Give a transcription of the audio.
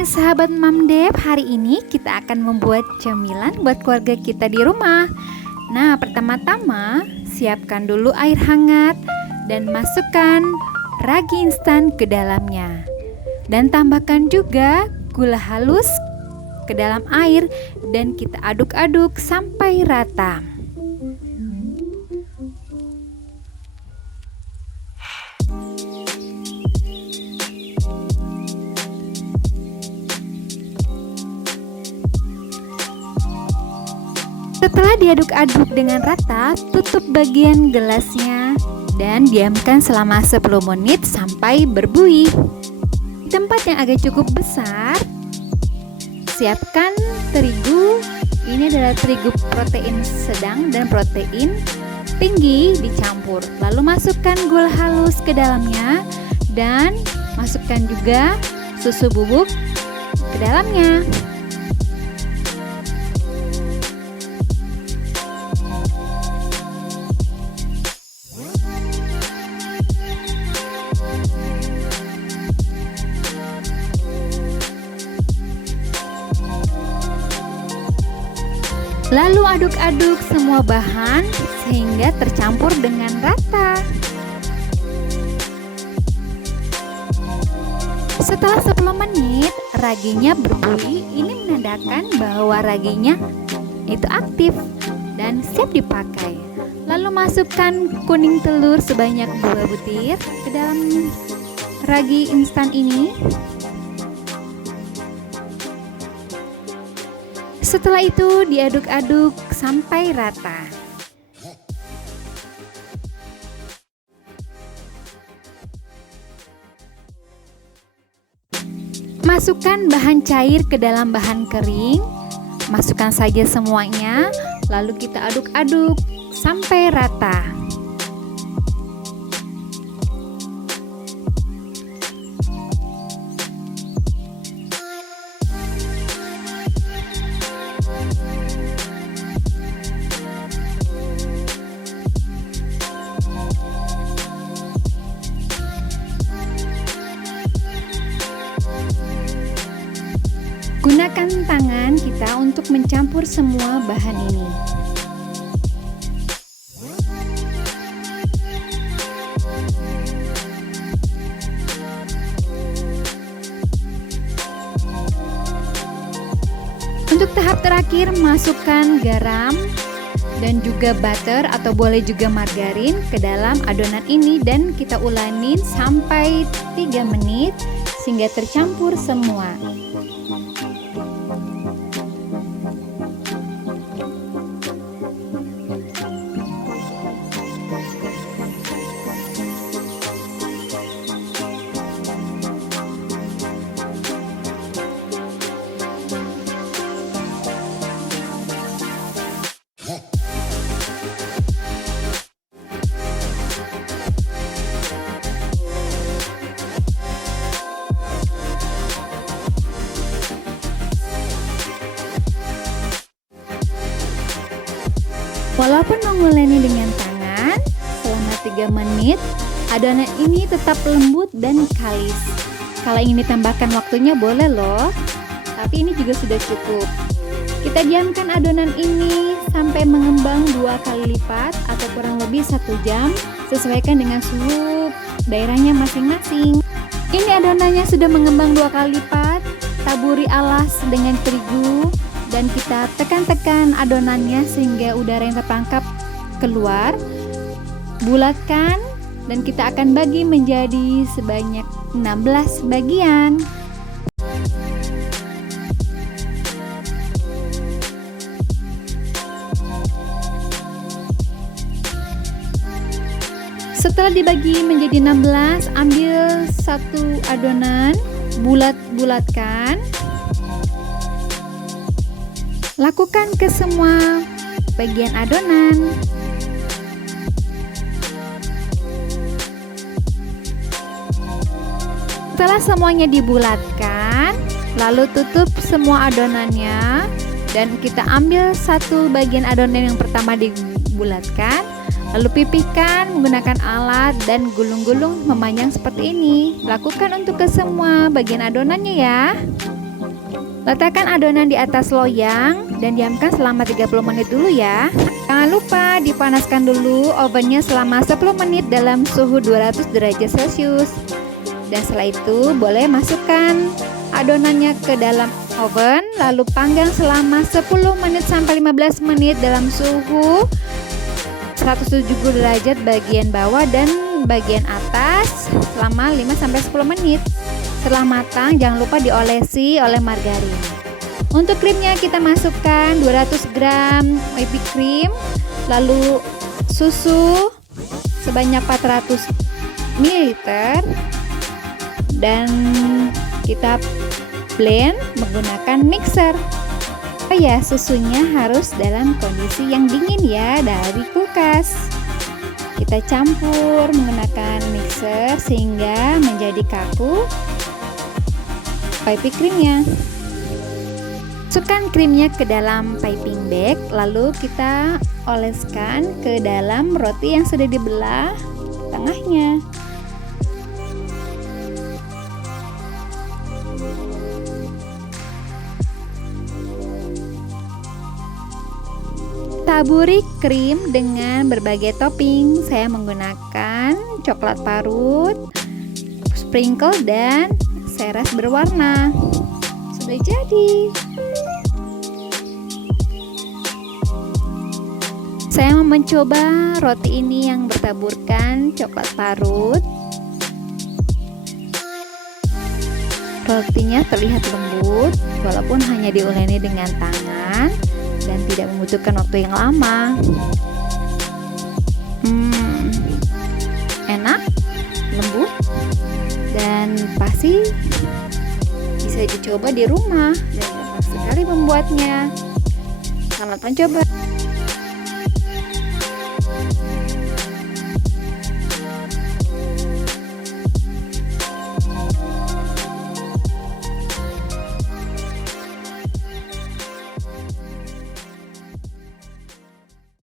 Hai sahabat Mamdep, hari ini kita akan membuat cemilan buat keluarga kita di rumah. Nah, pertama-tama siapkan dulu air hangat dan masukkan ragi instan ke dalamnya. Dan tambahkan juga gula halus ke dalam air dan kita aduk-aduk sampai rata. Setelah diaduk-aduk dengan rata, tutup bagian gelasnya dan diamkan selama 10 menit sampai berbuih. Di tempat yang agak cukup besar, siapkan terigu. Ini adalah terigu protein sedang dan protein tinggi dicampur. Lalu masukkan gula halus ke dalamnya dan masukkan juga susu bubuk ke dalamnya. Lalu aduk-aduk semua bahan sehingga tercampur dengan rata. Setelah 10 menit raginya berbuih, ini menandakan bahwa raginya itu aktif dan siap dipakai. Lalu masukkan kuning telur sebanyak 2 butir ke dalam ragi instan ini. Setelah itu diaduk-aduk sampai rata. Masukkan bahan cair ke dalam bahan kering. Masukkan saja semuanya, lalu kita aduk-aduk sampai rata. Gunakan tangan kita untuk mencampur semua bahan ini. Untuk tahap terakhir, masukkan garam dan juga butter atau boleh juga margarin ke dalam adonan ini dan kita ulangin sampai 3 menit sehingga tercampur semua. Walaupun menguleni dengan tangan selama 3 menit, adonan ini tetap lembut dan kalis. Kalau ingin ditambahkan waktunya boleh loh, tapi ini juga sudah cukup. Kita diamkan adonan ini sampai mengembang 2 kali lipat atau kurang lebih 1 jam, sesuaikan dengan suhu daerahnya masing-masing. Ini adonannya sudah mengembang 2 kali lipat, taburi alas dengan terigu dan kita tekan-tekan adonannya sehingga udara yang terperangkap keluar. Bulatkan dan kita akan bagi menjadi sebanyak 16 bagian. Setelah dibagi menjadi 16, ambil satu adonan, bulat-bulatkan. Lakukan ke semua bagian adonan. Setelah semuanya dibulatkan, lalu tutup semua adonannya dan kita ambil satu bagian adonan yang pertama dibulatkan, lalu pipihkan menggunakan alat dan gulung-gulung memanjang seperti ini. Lakukan untuk ke semua bagian adonannya ya. Letakkan adonan di atas loyang dan diamkan selama 30 menit dulu ya. Jangan lupa dipanaskan dulu ovennya selama 10 menit dalam suhu 200 derajat Celcius. Dan setelah itu boleh masukkan adonannya ke dalam oven, lalu panggang selama 10 menit sampai 15 menit dalam suhu 170 derajat bagian bawah dan bagian atas selama 5-10 menit. Setelah matang, jangan lupa diolesi oleh margarin. Untuk krimnya kita masukkan 200 gram whipping cream, lalu susu sebanyak 400 ml, dan kita blend menggunakan mixer. Oh ya, susunya harus dalam kondisi yang dingin ya, dari kulkas. Kita campur menggunakan mixer sehingga menjadi kaku piping creamnya. Masukkan krimnya ke dalam piping bag, lalu kita oleskan ke dalam roti yang sudah dibelah tengahnya. Taburi krim dengan berbagai topping. Saya menggunakan coklat parut, sprinkle, dan seres berwarna. Sudah jadi. Saya mau mencoba roti ini yang bertaburkan coklat parut. Rotinya terlihat lembut walaupun hanya diuleni dengan tangan dan tidak membutuhkan waktu yang lama. Enak, lembut, dan pasti bisa dicoba di rumah dan gampang sekali membuatnya. Selamat mencoba.